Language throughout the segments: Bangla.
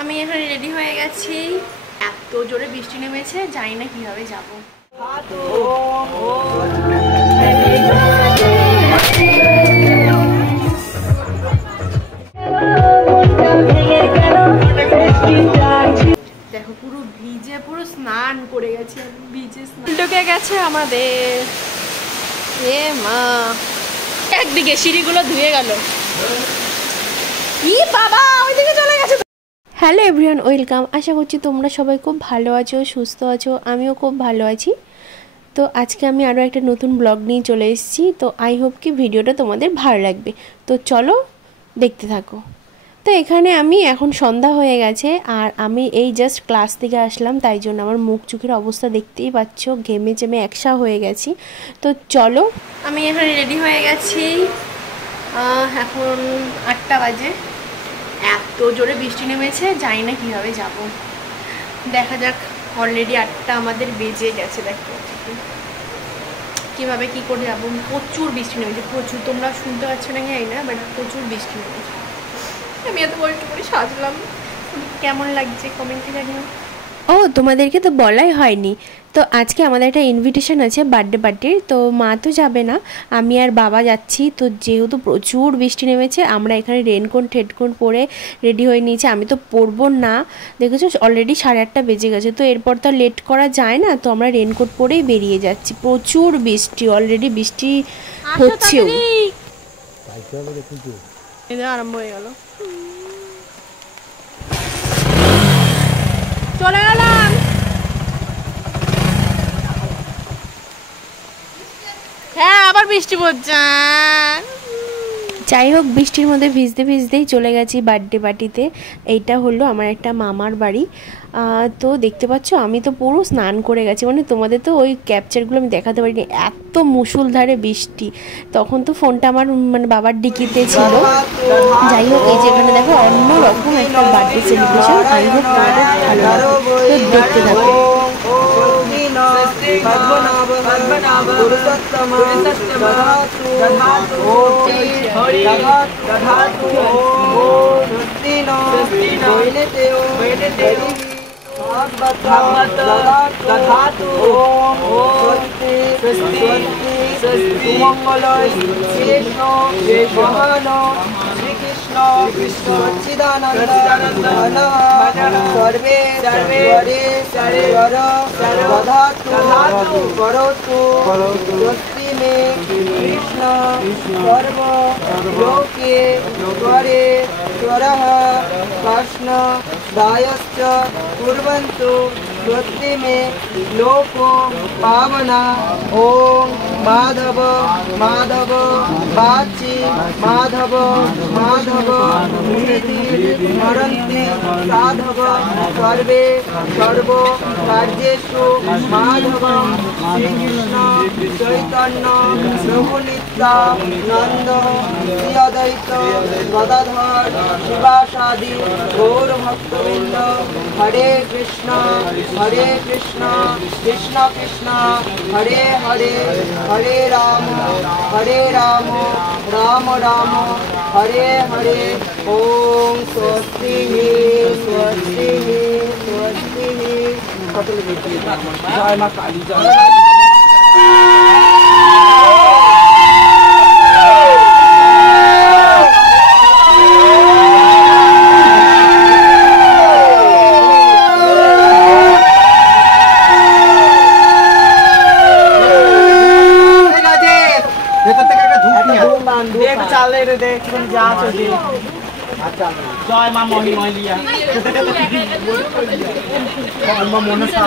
আমি এখানে রেডি হয়ে গেছি। এত জোরে বৃষ্টি নেমেছে, জানি না কিভাবে যাব। দেখো পুরো ভিজে, পুরো স্নান করে গেছে, ভিজে স্নান ঢুকে গেছে আমাদের। এ মা, একদিকে সিঁড়িগুলো ধুয়ে গেল। ই বাবা, ওইদিকে চলে গেছে। Hello everyone, welcome. আশা করছি তোমরা সবাই খুব ভালো আছো, সুস্থ আছো। আমিও খুব ভালো আছি। তো আজকে আমি আরও একটা নতুন ব্লগ নিয়ে চলে এসেছি। তো আই হোপ কি ভিডিওটা তোমাদের ভালো লাগবে। তো চলো দেখতে থাকো। তো এখানে আমি এখন সন্ধ্যা হয়ে গেছে, আর আমি এই জাস্ট ক্লাস থেকে আসলাম, তাই জন্য আমার মুখ চোখের অবস্থা দেখতেই পাচ্ছ, ঘেমে চেমে একসা হয়ে গেছি। তো চলো, আমি এখানে রেডি হয়ে গেছি। এখন 8টা বাজে। এত জোরে বৃষ্টি নেমেছে, জানি না কীভাবে যাব। দেখা যাক। অলরেডি 8টা আমাদের বেজে গেছে। দেখো কীভাবে কী করে যাবো। প্রচুর বৃষ্টি নেমেছে, প্রচুর। তোমরা শুনতে পাচ্ছ না জানি না, বাট প্রচুর বৃষ্টি নেমেছে। আমি এত কষ্ট করে সাজলাম, কেমন লাগছে কমেন্টে জানিও। ও, তোমাদেরকে তো বলাই হয়নি। তো আজকে আমাদের একটা ইনভিটেশন আছে বার্থডে পার্টির। তো মা তো যাবে না, আমি আর বাবা যাচ্ছি। তো যেহেতু প্রচুর বৃষ্টি নেমেছে, আমরা এখানে রেনকোট টেডকোট পরে রেডি হয়ে নিয়েছি। আমি তো পরবো না, দেখেছো অলরেডি 8:30 বেজে গেছে। তো এরপর তো লেট করা যায় না, তো আমরা রেনকোট পরেই বেরিয়ে যাচ্ছি। প্রচুর বৃষ্টি, অলরেডি বৃষ্টি হচ্ছেও। আরম্ভ হয়ে গেল, চলে গেলাম। হ্যাঁ, আবার বৃষ্টি পড়ছে। যাই হোক, বৃষ্টির মধ্যে ভিজতে ভিজতেই চলে গেছি বার্থডে পার্টিতে। এইটা হলো আমার একটা মামার বাড়ি। তো দেখতে পাচ্ছ আমি তো পুরো স্নান করে গেছি, মানে তোমাদের তো ওই ক্যাপচারগুলো আমি দেখাতে পারিনি, এত মুষলধারে বৃষ্টি। তখন তো ফোনটা আমার মানে বাবার ডিকিতে ছিল। যাই হোক, এই যে এখানে দেখো অন্যরকম একটা বার্থডে সেলিব্রেশন। আই হোপ তোমাদের ভালো লাগবে, তো দেখতে থাকো। कृष्ण सर्व लोके स्वरे स्वरः कृष्ण दायश्च कुर्वन्तु स्वस्ति मे लोको पावना। ओम माधव माधव वाची माधव माधव स्मरन्ति साधव सर्वे सर्व कार्येषु माधव। श्री कृष्ण चैतन्य प्रभु नित्यानंद श्री अद्वैत गदाधर शिवासादि गौर भक्तवृंद। हरे कृष्ण कृष्ण कृष्ण हरे हरे, हरे राम राम राम हरे हरे। ओम स्वस्ति स्वस्ति स्वस्ति। जय मां काली जय। জয় মা মহি মহিলিয়া মনসা।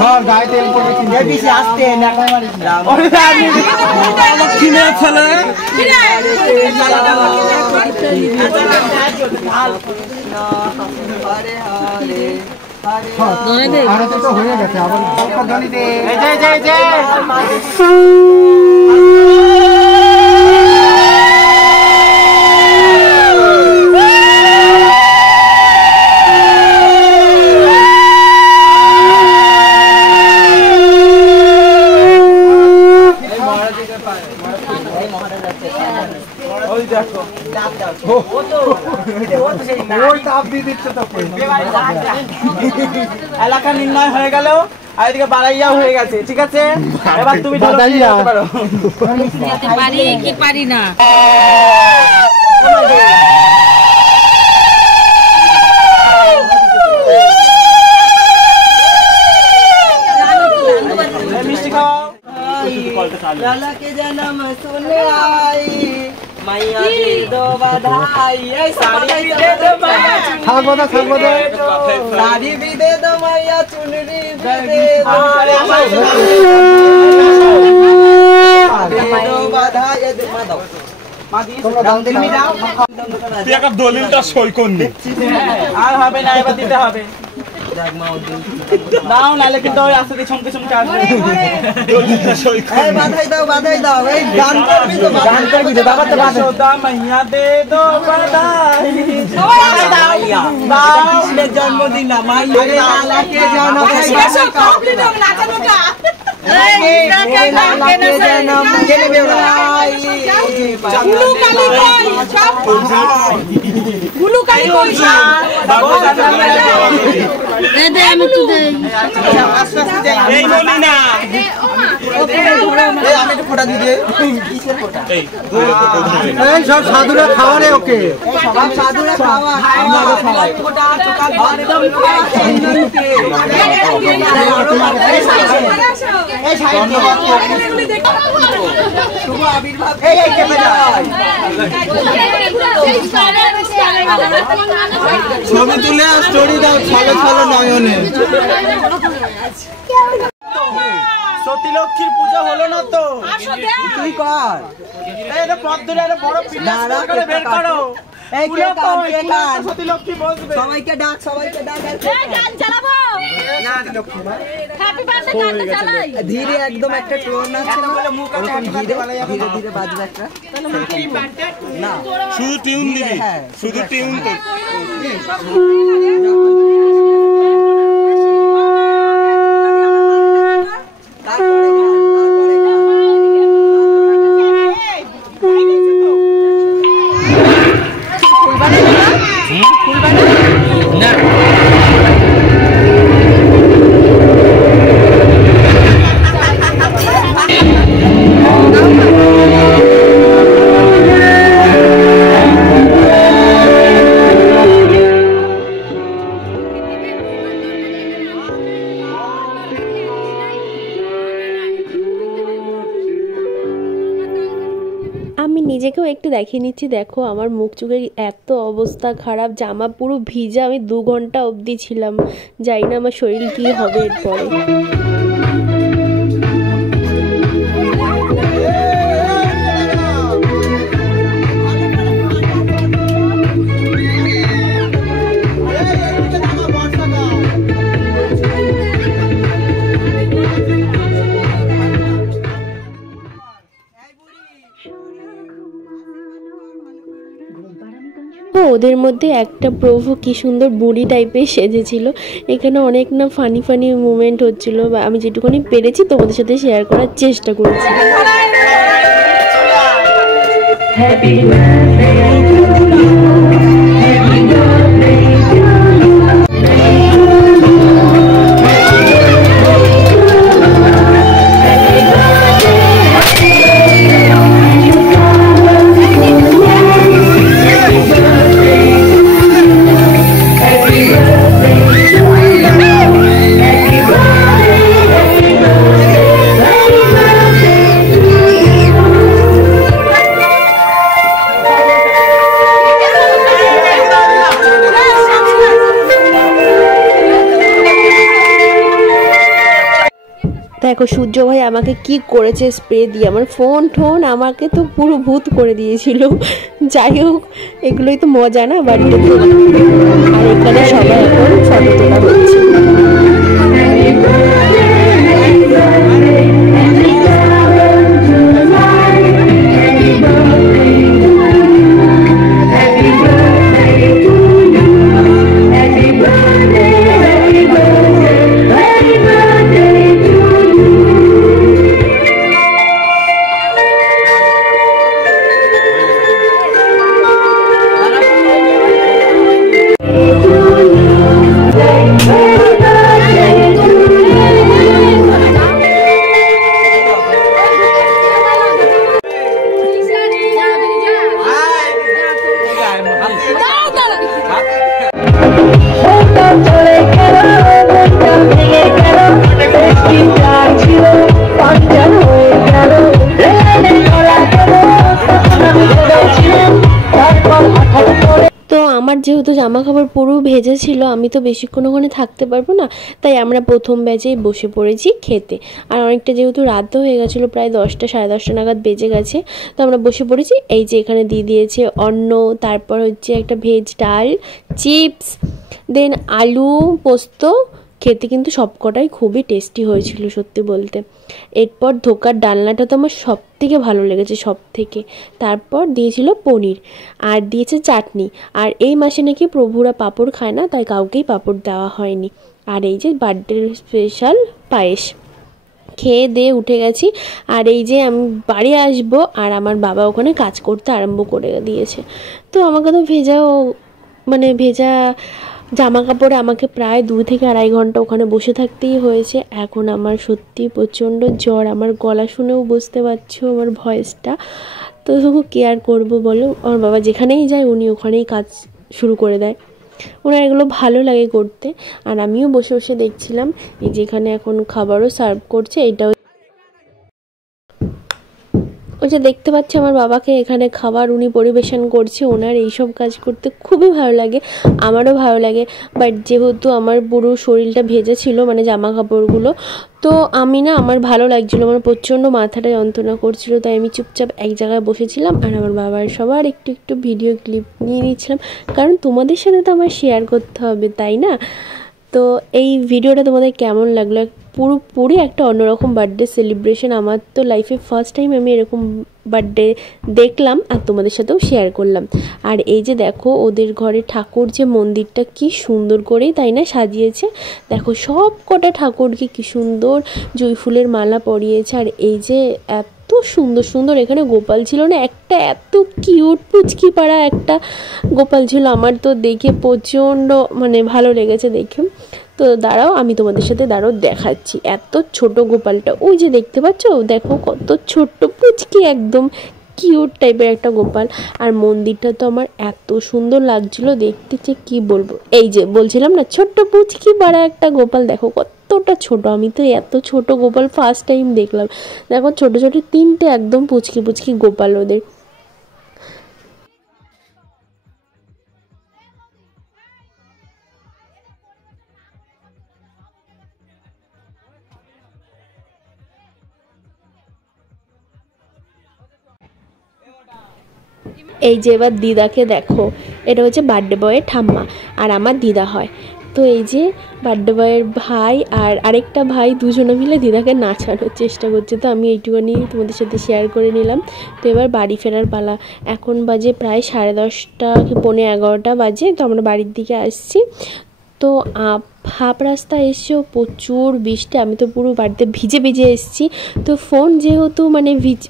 সব গায়ে তেল পড়বে কিন্তু বেশি আসতে না কই মারিস না ওরে আমি কিনে ফেলে হরে হরে আরে তো হয়ে গেছে আবার দরকার ধ্বনি দে এই যে এলাকা নির্ণয় হয়ে গেল আর এদিকে বাড়াইয়া হয়ে গেছে ঠিক আছে এবার তুমি পারি কি পারি না মিষ্টি খাও লালা के जन्म सुने आई मैया दे दो बधाई ए साड़ी भी दे दो मैया साड़ी भी दे दो मैया चुनरी भी दे दो बधाई दे दो তোমরা দাম দিবি দাও তুই একটা দলিলটা সই করনি আর হবে না এবার দিতে হবে দাও নালে কিন্তু ওই আস্তে ছমকে ছমকে আসবে দলিলটা সই কর এই বাধাই দাও এই গান করবি তো বাবা তো বাধা মাইয়া দে দো বাধাই দাও নে জন্মদিন না মাইয়া রে লালাকে জন্মদিন সব কমপ্লিট হবে নাচানোটা সব সাধুরা খাওয়া রে ওকে সাধুরা খাওয়া ছবি তুলে স্টোরি দাও ছলে ছলে নয়নে সতীলক্ষ্মীর পূজা হলো না তো তুই কর এটা পথ ধরে একটা বড় পিলার করে বের করো এই কে কান সতীলক্ষ্মী বসবে সবাইকে ডাক এই গান চালাবো না লক্ষ্মী মা হ্যাপি বার্থডে গানটা চালাই ধীরে একদম একটা টোন আছে না বলে মুখ কাছে ধীরে ধীরে বাজবে একটা না শুধু টিউন দিবি শুধু টিউন তো নিজেকেও একটু দেখিয়ে নিচ্ছি। দেখো আমার মুখ চোখের এত অবস্থা খারাপ, জামা পুরো ভিজা, আমি 2 ঘন্টা অবধি ছিলাম, জানি না আমার শরীর কি হবে এরপরে। ওদের মধ্যে একটা প্রভু কি সুন্দর বুড়ি টাইপের সেজেছিল। এখানে অনেক না ফানি ফানি মুভমেন্ট হচ্ছিল, বা আমি যেটুকুনি পেরেছি তোমাদের সাথে শেয়ার করার চেষ্টা করেছি। দেখো সূর্য ভাই আমাকে কি করেছে স্প্রে দিয়ে, আমার ফোন আমাকে তো পুরো ভূত করে দিয়েছিল। যাই হোক, এগুলোই তো মজা না বাড়িতে। আর এখানে সবাই এখন ফটো তোলা হচ্ছে। যেহেতু জামা কাপড় পুরো ভেজা ছিল, আমি তো বেশিক্ষণ ওখানে থাকতে পারবো না, তাই আমরা প্রথম ব্যাচেই বসে পড়েছি খেতে। আর অনেকটা যেহেতু রাতও হয়ে গেছিলো, প্রায় 10টা সাড়ে 10টা নাগাদ বেজে গেছে, তো আমরা বসে পড়েছি। এই যে এখানে দিয়ে দিয়েছে অন্ন, তারপর হচ্ছে একটা ভেজ ডাল, চিপস, দেন আলু পোস্ত। খেতে কিন্তু সবকটাই খুবই টেস্টি হয়েছিল সত্যি বলতে। এরপর ধোকার ডালনাটা তো আমার সব থেকে ভালো লেগেছে, সব থেকে। তারপর দিয়েছিল পনির আর দিয়েছে চাটনি। আর এই মাসে নাকি প্রভুরা পাঁপড় খায় না, তাই কাউকেই পাঁপড় দেওয়া হয়নি। আর এই যে বার্থডে স্পেশাল পায়েস খেয়ে দিয়ে উঠে গেছি। আর এই যে আমি বাড়ি আসবো, আর আমার বাবা ওখানে কাজ করতে আরম্ভ করে দিয়েছে। তো আমাকে তো ভেজা জামা কাপড়ে আমাকে প্রায় 2 থেকে আড়াই ঘন্টা ওখানে বসে থাকতেই হয়েছে। এখন আমার সত্যি প্রচণ্ড জ্বর, আমার গলা শুনেও বুঝতে পারছো আমার ভয়েসটা। তো তবু কেয়ার করবো বলো, আমার বাবা যেখানেই যায় উনি ওখানেই কাজ শুরু করে দেয়, ওনার এগুলো ভালো লাগে করতে। আর আমিও বসে বসে দেখছিলাম। এই যেখানে এখন খাবারও সার্ভ করছে, এটাও ওই যে দেখতে পাচ্ছি আমার বাবাকে এখানে খাবার উনি পরিবেশন করছে। ওনার এইসব কাজ করতে খুবই ভালো লাগে, আমারও ভালো লাগে। বাট যেহেতু আমার পুরো শরীরটা ভেজা ছিল, মানে জামা কাপড়গুলো, তো আমার ভালো লাগছিলো, আমার প্রচণ্ড মাথাটা যন্ত্রণা করছিল, তাই আমি চুপচাপ এক জায়গায় বসেছিলাম। আর আমার বাবার সবার একটু একটু ভিডিও ক্লিপ নিয়ে নিচ্ছিলাম, কারণ তোমাদের সাথে তো আমার শেয়ার করতে হবে, তাই না? তো এই ভিডিওটা তোমাদের কেমন লাগলো? পুরোপুরি একটা অন্যরকম বার্থডে সেলিব্রেশন। আমার তো লাইফে ফার্স্ট টাইম আমি এরকম বার্থডে দেখলাম, আর তোমাদের সাথেও শেয়ার করলাম। আর এই যে দেখো ওদের ঘরে ঠাকুর, যে মন্দিরটা কি সুন্দর করেই তাই না সাজিয়েছে। দেখো সব কটা ঠাকুরকে কি সুন্দর জুঁই ফুলের মালা পরিয়েছে। আর এই যে এত সুন্দর সুন্দর এখানে গোপাল ছিল না, একটা এত কিউট পুচকি পাড়া একটা গোপাল ছিল, আমার তো দেখে প্রচণ্ড ভালো লেগেছে দেখে। তো দাঁড়াও আমি তোমাদের সাথে দেখাচ্ছি এত ছোট গোপালটা। ওই যে দেখতে পাচ্ছ, দেখো কত ছোট্ট পুচকি, একদম কিউট টাইপের একটা গোপাল। আর মন্দিরটা তো আমার এত সুন্দর লাগছিল দেখতে, যে কি বলবো। এই যে বলছিলাম না, ছোট্ট পুচকি পাড়া একটা গোপাল, দেখো কতটা ছোট। আমি তো এত ছোট গোপাল ফার্স্ট টাইম দেখলাম। দেখো ছোট ছোট 3টে একদম পুচকি পুচকি গোপাল ওদের। এই যে এবার দিদাকে দেখো, এটা হচ্ছে বার্থডে বয়ের ঠাম্মা, আর আমার দিদা হয়। তো এই যে বার্থডে বয়ের ভাই আর আরেকটা ভাই, দুজনে মিলে দিদাকে নাচানোর চেষ্টা করছে। তো আমি এইটুকুনি তোমাদের সাথে শেয়ার করে নিলাম। তো এবার বাড়ি ফেরার পালা। এখন বাজে প্রায় 10:30 কি 11:15 বাজে। তো আমরা বাড়ির দিকে আসছি। তো হাফ রাস্তা এসেও প্রচুর বৃষ্টি, আমি তো পুরো বাড়িতে ভিজে ভিজে এসেছি। তো ফোন যেহেতু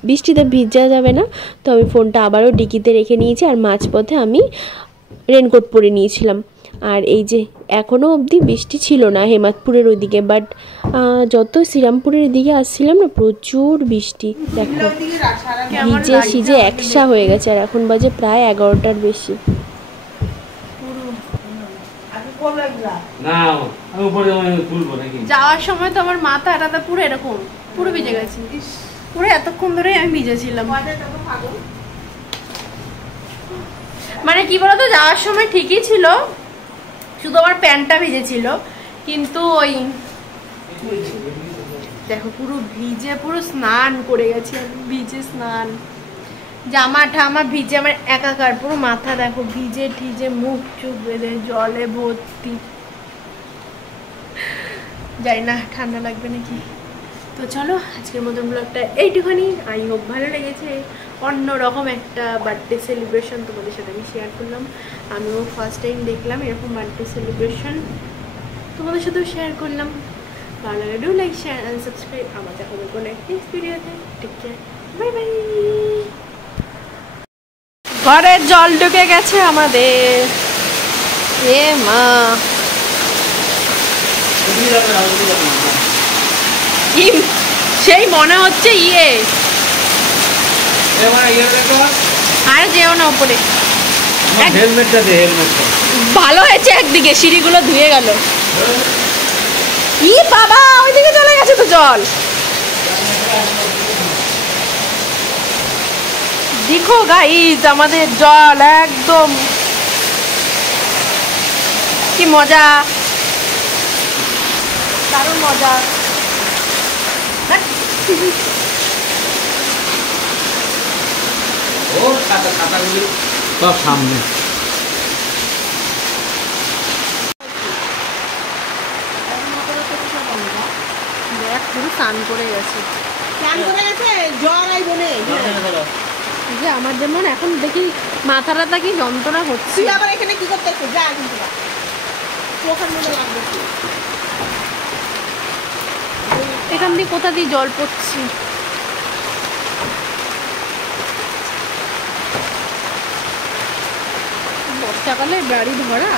বৃষ্টিতে ভিজা যাবে না, তো আমি ফোনটা আবারও ডিকিতে রেখে নিয়েছি। আর মাঝপথে আমি রেনকোট পরে নিয়েছিলাম। আর এই যে এখনও অবধি বৃষ্টি ছিল না হেমাদপুরের ওইদিকে, বাট যত শ্রীরামপুরের দিকে আসছিলাম না, প্রচুর বৃষ্টি। দেখো ভিজে সিজে একসা হয়ে গেছে। আর এখন বাজে প্রায় 11টার বেশি। যাওয়ার সময় তো আমার মাথাটা পুরো এরকম পুরো ভিজে গেছে, পুরো এতক্ষণ ধরে আমি ভিজেছিলাম। কি বলতো, যাওয়ার সময় ঠিকই ছিল, শুধু আমার প্যান্টটা ভিজেছিল। কিন্তু ওই দেখো পুরো ভিজে, পুরো স্নান করে গেছি আমি, ভিজে স্নান, জামা ঠামা ভিজে আমার একাকার, পুরো মাথা দেখো ভিজে ঠিজে, মুখ চুখ বেঁধে জলে ভর্তি। যাই না ঠান্ডা লাগবে নাকি। তো চলো আজকের মতো ব্লগটা এইটুখানি। আই হোপ ভালো লেগেছে। অন্যরকম একটা বার্থডে সেলিব্রেশন তোমাদের সাথে আমি শেয়ার করলাম। আমিও ফার্স্ট টাইম দেখলাম এরকম বার্থডে সেলিব্রেশন, তোমাদের সাথেও শেয়ার করলাম। ভালো লাগে do like share and subscribe. আমার দেখা হবে কোনো নেক্সট ভিডিওতে। Take care, bye bye. ঘরের জল ঢুকে গেছে আমাদের। এ মা, সেই মনে হচ্ছে আর যেও না উপরে। ভালো হয়েছে, একদিকে সিঁড়িগুলো ধুয়ে গেল। ই বাবা, ওইদিকে চলে গেছে তো জল। দেখো গাইস, আমাদের জল একদম কি মজা, দারুণ মজা। সব সামনে পুরো স্নান করে গেছে, যে আমার যেমন এখন দেখি মাথা টাথা কি যন্ত্রণা হচ্ছে। এখানে কি করতে এখান দিয়ে কোথা দিয়ে জল পড়ছি। বর্ষাকালে গাড়ি ধরা,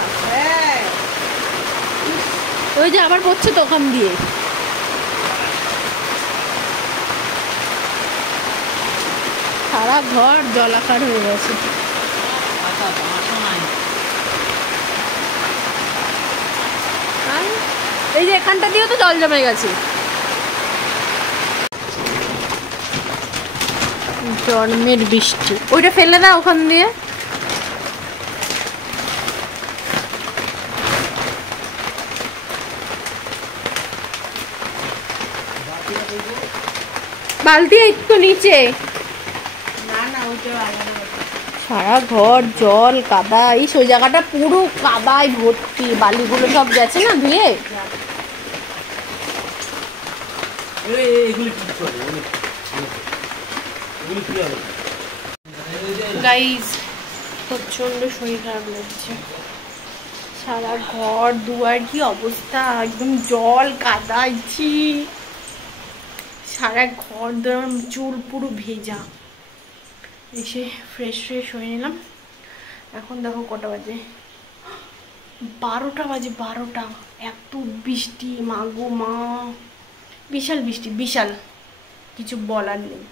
ওই যে আবার পড়ছে তো ওখান দিয়ে। সারা ঘর জলাকার হয়ে গেছে। এই যে এখানটা দিয়েও তো জল জমে গেছে। জন্মের বৃষ্টি, ওইটা ফেলে না ওখান দিয়ে। বালতি একটু নিচে, সারা ঘর জল কাদা। এই ওই জায়গাটা পুরো কাদায় ভর্তি, বালিগুলো সব গেছে না ধুয়ে। গাইস প্রচন্ড শরীর খারাপ লাগছে, সারা ঘর দুয়ার কি অবস্থা, একদম জল কাদাইছি, সারা ঘর দুয়ার, চুল পুরো ভেজা। এসে ফ্রেশ হয়ে নিলাম। এখন দেখো কটা বাজে, 12টা বাজে, 12টা। এত বৃষ্টি, মাগো মা, বিশাল বৃষ্টি, বিশাল, কিছু বলার নেই।